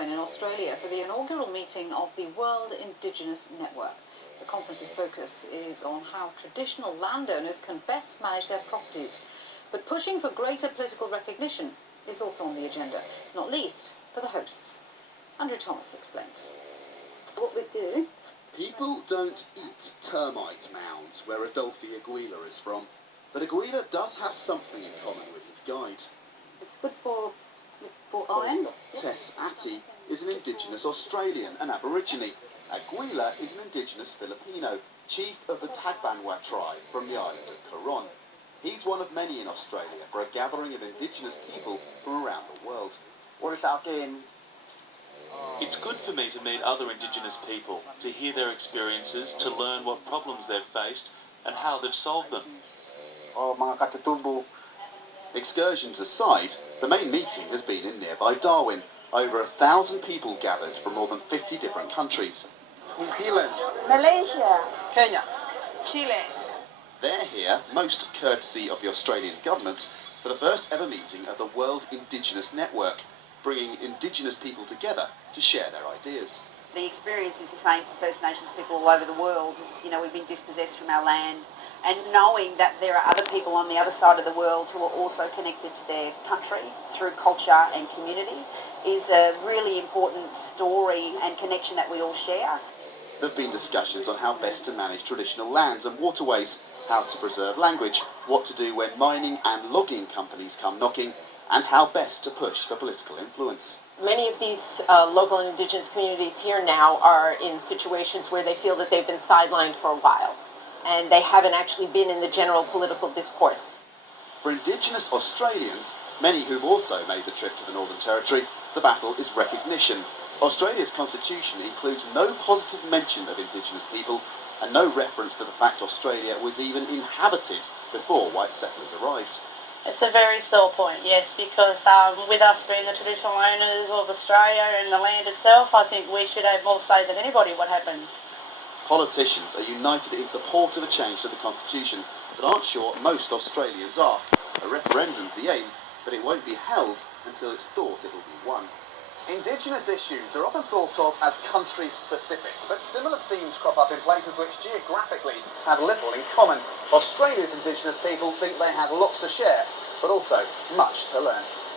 Darwin in Australia for the inaugural meeting of the World Indigenous Network. The conference's focus is on how traditional landowners can best manage their properties, but pushing for greater political recognition is also on the agenda, not least for the hosts. Andrew Thomas explains. What we do... People don't eat termite mounds where Adolphe Aguila is from, but Aguila does have something in common with his guide. It's good for iron. Tess Atty is an Indigenous Australian, an Aborigine. Aguila is an Indigenous Filipino, chief of the Tagbanwa tribe from the island of Coron. He's one of many in Australia for a gathering of Indigenous people from around the world. It's good for me to meet other Indigenous people, to hear their experiences, to learn what problems they've faced and how they've solved them. Excursions aside, the main meeting has been in nearby Darwin. Over 1,000 people gathered from more than 50 different countries. New Zealand, Malaysia, Kenya, Chile. They're here, most courtesy of the Australian government, for the first ever meeting of the World Indigenous Network, bringing Indigenous people together to share their ideas. The experience is the same for First Nations people all over the world. We've been dispossessed from our land, and knowing that there are other people on the other side of the world who are also connected to their country through culture and community is a really important story and connection that we all share. There have been discussions on how best to manage traditional lands and waterways, how to preserve language, what to do when mining and logging companies come knocking, and how best to push for political influence. Many of these local and Indigenous communities here now are in situations where they feel that they've been sidelined for a while, and they haven't actually been in the general political discourse. For Indigenous Australians, many who've also made the trip to the Northern Territory, the battle is recognition. Australia's constitution includes no positive mention of Indigenous people and no reference to the fact Australia was even inhabited before white settlers arrived. It's a very sore point, yes, because with us being the traditional owners of Australia and the land itself, I think we should have more say than anybody what happens. Politicians are united in support of a change to the constitution, but aren't sure most Australians are. A referendum's the aim, but it won't be held until it's thought it'll be won. Indigenous issues are often thought of as country-specific, but similar themes crop up in places which geographically have little in common. Australia's Indigenous people think they have lots to share, but also much to learn.